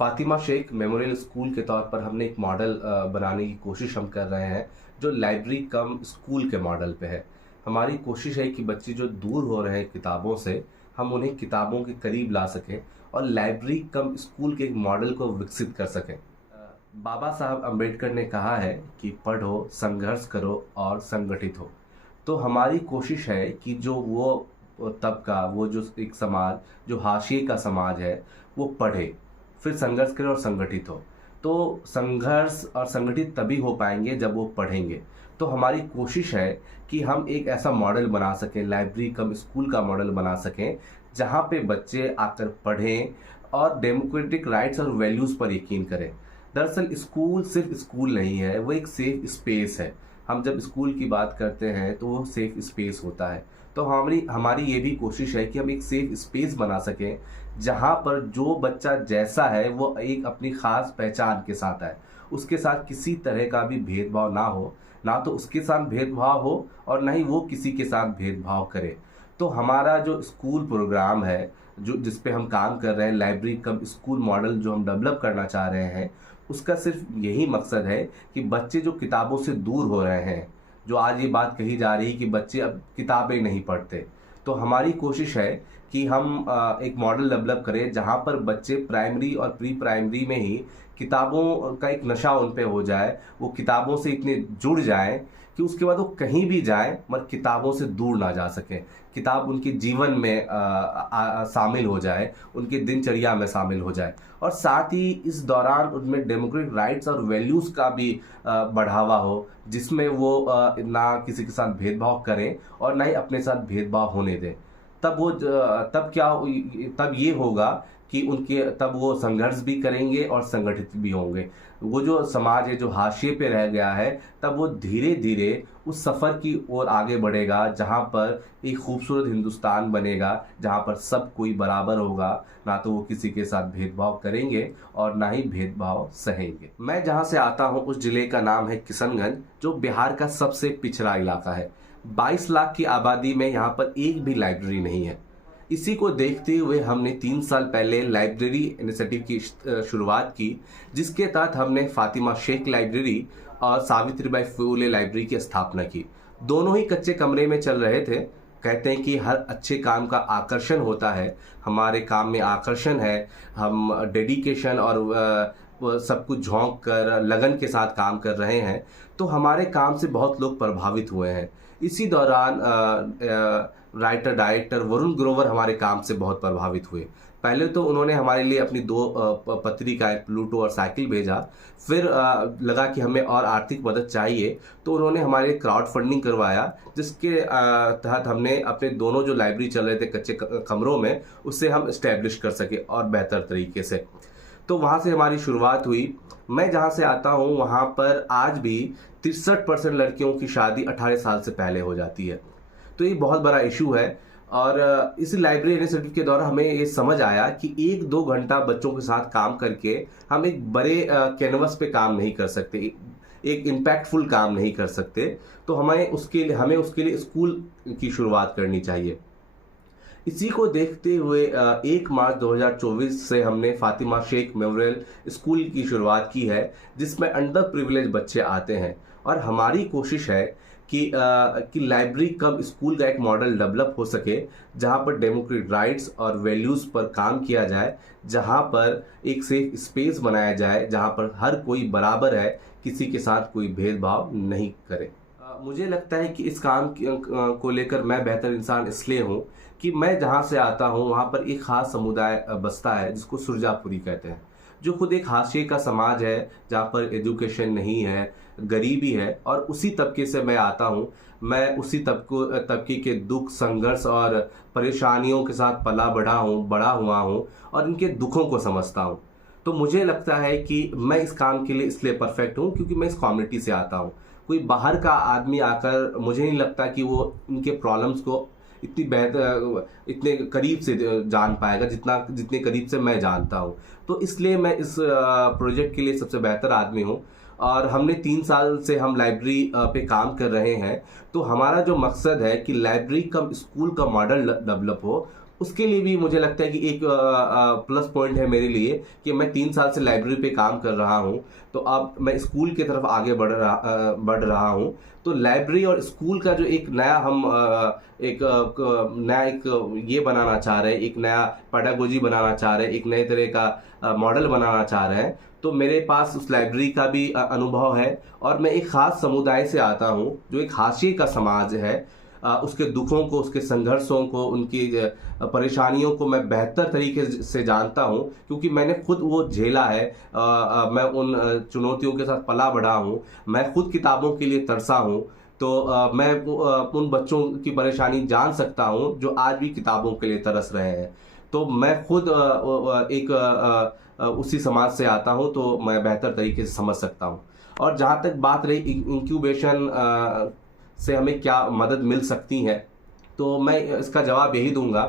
Fatima Sheikh memorial school के तौर पर हमने एक मॉडल बनाने की कोशिश हम कर रहे हैं जो लाइब्रेरी कम स्कूल के मॉडल पे है। हमारी कोशिश है कि बच्चे जो दूर हो रहे हैं किताबों से, हम उन्हें किताबों के करीब ला सकें और लाइब्रेरी कम स्कूल के एक मॉडल को विकसित कर सकें। बाबा साहब अम्बेडकर ने कहा है कि पढ़ो, संघर्ष करो और संगठित हो। तो हमारी कोशिश है कि जो वो तबका, वो जो एक समाज, जो हाशिए का समाज है, वो पढ़े, फिर संघर्ष करे और संगठित हो। तो संघर्ष और संगठित तभी हो पाएंगे जब वो पढ़ेंगे। तो हमारी कोशिश है कि हम एक ऐसा मॉडल बना सकें, लाइब्रेरी कम स्कूल का मॉडल बना सकें, जहाँ पे बच्चे आकर पढ़ें और डेमोक्रेटिक राइट्स और वैल्यूज़ पर यकीन करें। दरअसल स्कूल सिर्फ स्कूल नहीं है, वो एक सेफ स्पेस है। हम जब स्कूल की बात करते हैं तो वो सेफ स्पेस होता है। तो हमारी हमारी ये भी कोशिश है कि हम एक सेफ स्पेस बना सकें जहाँ पर जो बच्चा जैसा है वो एक अपनी ख़ास पहचान के साथ आए, उसके साथ किसी तरह का भी भेदभाव ना हो, ना तो उसके साथ भेदभाव हो और ना ही वो किसी के साथ भेदभाव करे। तो हमारा जो स्कूल प्रोग्राम है, जो जिस पे हम काम कर रहे हैं, लाइब्रेरी कम स्कूल मॉडल जो हम डेवलप करना चाह रहे हैं, उसका सिर्फ यही मकसद है कि बच्चे जो किताबों से दूर हो रहे हैं, जो आज ये बात कही जा रही है कि बच्चे अब किताबें नहीं पढ़ते, तो हमारी कोशिश है कि हम एक मॉडल डेवलप करें जहाँ पर बच्चे प्राइमरी और प्री प्राइमरी में ही किताबों का एक नशा उन पे हो जाए, वो किताबों से इतने जुड़ जाएं कि उसके बाद वो कहीं भी जाएं मगर किताबों से दूर ना जा सकें। किताब उनके जीवन में शामिल हो जाए, उनके दिनचर्या में शामिल हो जाए और साथ ही इस दौरान उनमें डेमोक्रेटिक राइट्स और वैल्यूज़ का भी बढ़ावा हो, जिसमें वो ना किसी के साथ भेदभाव करें और ना ही अपने साथ भेदभाव होने दें। तब ये होगा कि तब वो संघर्ष भी करेंगे और संगठित भी होंगे। वो जो समाज है जो हाशिए पे रह गया है, तब वो धीरे धीरे उस सफ़र की ओर आगे बढ़ेगा जहाँ पर एक खूबसूरत हिंदुस्तान बनेगा, जहाँ पर सब कोई बराबर होगा, ना तो वो किसी के साथ भेदभाव करेंगे और ना ही भेदभाव सहेंगे। मैं जहाँ से आता हूँ उस ज़िले का नाम है किशनगंज, जो बिहार का सबसे पिछड़ा इलाका है। 22 लाख की आबादी में यहाँ पर एक भी लाइब्रेरी नहीं है। इसी को देखते हुए हमने 3 साल पहले लाइब्रेरी इनिशिएटिव की शुरुआत की, जिसके तहत हमने फातिमा शेख लाइब्रेरी और सावित्रीबाई फुले लाइब्रेरी की स्थापना की। दोनों ही कच्चे कमरे में चल रहे थे। कहते हैं कि हर अच्छे काम का आकर्षण होता है, हमारे काम में आकर्षण है। हम डेडिकेशन और सब कुछ झोंक कर लगन के साथ काम कर रहे हैं, तो हमारे काम से बहुत लोग प्रभावित हुए हैं। इसी दौरान राइटर डायरेक्टर वरुण ग्रोवर हमारे काम से बहुत प्रभावित हुए। पहले तो उन्होंने हमारे लिए अपनी 2 पत्रिकाएं प्लूटो और साइकिल भेजा। फिर लगा कि हमें और आर्थिक मदद चाहिए, तो उन्होंने हमारे क्राउड फंडिंग करवाया, जिसके तहत हमने अपने दोनों जो लाइब्रेरी चल रहे थे कच्चे कमरों में, उससे हम इस्टेब्लिश कर सके और बेहतर तरीके से। तो वहाँ से हमारी शुरुआत हुई। मैं जहाँ से आता हूँ वहाँ पर आज भी 63% लड़कियों की शादी 18 साल से पहले हो जाती है। तो ये बहुत बड़ा इशू है और इस लाइब्रेरी इनिशिएटिव के दौरान हमें ये समझ आया कि 1-2 घंटा बच्चों के साथ काम करके हम एक बड़े कैनवस पे काम नहीं कर सकते, एक इम्पैक्टफुल काम नहीं कर सकते। तो हमें उसके लिए स्कूल की शुरुआत करनी चाहिए। इसी को देखते हुए 1 मार्च 2024 से हमने फातिमा शेख मेमोरियल स्कूल की शुरुआत की है, जिसमें अंडर प्रिविलेज बच्चे आते हैं और हमारी कोशिश है कि लाइब्रेरी कम स्कूल का एक मॉडल डेवलप हो सके, जहां पर डेमोक्रेटिक राइट्स और वैल्यूज़ पर काम किया जाए, जहां पर एक सेफ स्पेस बनाया जाए, जहां पर हर कोई बराबर है, किसी के साथ कोई भेदभाव नहीं करे। मुझे लगता है कि इस काम को लेकर मैं बेहतर इंसान इसलिए हूँ कि मैं जहाँ से आता हूँ वहाँ पर एक ख़ास समुदाय बसता है जिसको सुरजापुरी कहते हैं, जो खुद एक हाशिए का समाज है, जहाँ पर एजुकेशन नहीं है, गरीबी है। और उसी तबके से मैं आता हूँ। मैं उसी तबके के दुख, संघर्ष और परेशानियों के साथ बड़ा हुआ हूँ और इनके दुखों को समझता हूँ। तो मुझे लगता है कि मैं इस काम के लिए इसलिए परफेक्ट हूँ क्योंकि मैं इस कम्युनिटी से आता हूँ। कोई बाहर का आदमी आकर, मुझे नहीं लगता कि वो इनके प्रॉब्लम्स को इतने करीब से जान पाएगा जितने करीब से मैं जानता हूँ। तो इसलिए मैं इस प्रोजेक्ट के लिए सबसे बेहतर आदमी हूँ। और हमने 3 साल से हम लाइब्रेरी पे काम कर रहे हैं। तो हमारा जो मकसद है कि लाइब्रेरी कम स्कूल का मॉडल डेवलप हो, उसके लिए भी मुझे लगता है कि एक प्लस पॉइंट है मेरे लिए कि मैं 3 साल से लाइब्रेरी पे काम कर रहा हूँ, तो अब मैं स्कूल की तरफ आगे बढ़ रहा हूँ। तो लाइब्रेरी और स्कूल का जो एक नया हम नया एक ये बनाना चाह रहे हैं, एक नया पेडागोजी बनाना चाह रहे हैं, एक नए तरह का मॉडल बनाना चाह रहे हैं, तो मेरे पास उस लाइब्रेरी का भी अनुभव है। और मैं एक ख़ास समुदाय से आता हूँ जो एक हाशिए का समाज है। उसके दुखों को, उसके संघर्षों को, उनकी परेशानियों को मैं बेहतर तरीके से जानता हूँ, क्योंकि मैंने खुद वो झेला है। मैं उन चुनौतियों के साथ पला बढ़ा हूँ, मैं खुद किताबों के लिए तरसा हूँ। तो मैं उन बच्चों की परेशानी जान सकता हूँ जो आज भी किताबों के लिए तरस रहे हैं। तो मैं खुद उसी समाज से आता हूँ, तो मैं बेहतर तरीके से समझ सकता हूँ। और जहाँ तक बात रही इंक्यूबेशन से हमें क्या मदद मिल सकती है, तो मैं इसका जवाब यही दूंगा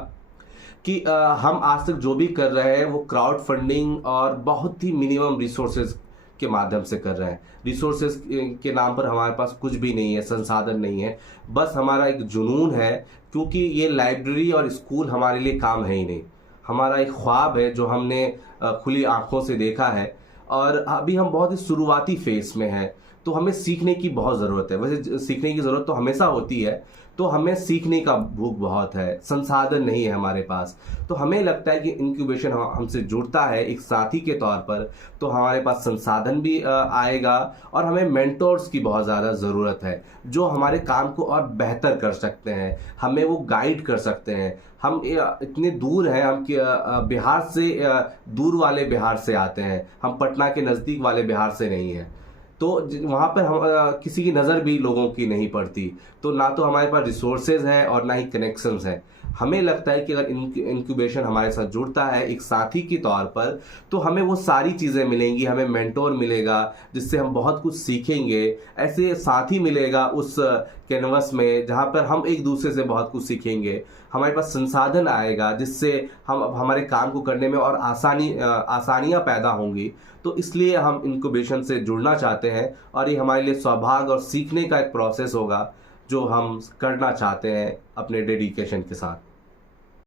कि हम आज तक जो भी कर रहे हैं वो क्राउड फंडिंग और बहुत ही मिनिमम रिसोर्सेज के माध्यम से कर रहे हैं। रिसोर्सेज के नाम पर हमारे पास कुछ भी नहीं है, संसाधन नहीं है, बस हमारा एक जुनून है। क्योंकि ये लाइब्रेरी और स्कूल हमारे लिए काम है ही नहीं, हमारा एक ख्वाब है जो हमने खुली आंखों से देखा है। और अभी हम बहुत ही शुरुआती फेस में हैं, तो हमें सीखने की बहुत ज़रूरत है। वैसे सीखने की ज़रूरत तो हमेशा होती है, तो हमें सीखने का भूख बहुत है, संसाधन नहीं है हमारे पास। तो हमें लगता है कि इंक्यूबेशन हमसे जुड़ता है एक साथी के तौर पर, तो हमारे पास संसाधन भी आएगा और हमें मेंटोर्स की बहुत ज़्यादा ज़रूरत है जो हमारे काम को और बेहतर कर सकते हैं, हमें वो गाइड कर सकते हैं। हम इतने दूर हैं, हम बिहार से दूर वाले बिहार से आते हैं, हम पटना के नज़दीक वाले बिहार से नहीं हैं। तो वहाँ पर हम किसी की नज़र भी लोगों की नहीं पड़ती, तो ना तो हमारे पास रिसोर्सेज हैं और ना ही कनेक्शंस हैं। हमें लगता है कि अगर इंक्यूबेशन हमारे साथ जुड़ता है एक साथी के तौर पर, तो हमें वो सारी चीज़ें मिलेंगी, हमें मेंटोर मिलेगा जिससे हम बहुत कुछ सीखेंगे, ऐसे साथी मिलेगा उस कैनवस में जहाँ पर हम एक दूसरे से बहुत कुछ सीखेंगे। हमारे पास संसाधन आएगा जिससे हम हमारे काम को करने में और आसानियाँ पैदा होंगी। तो इसलिए हम इंक्यूबेशन से जुड़ना चाहते हैं और ये हमारे लिए सौभाग्य और सीखने का एक प्रोसेस होगा जो हम करना चाहते हैं अपने डेडिकेशन के साथ।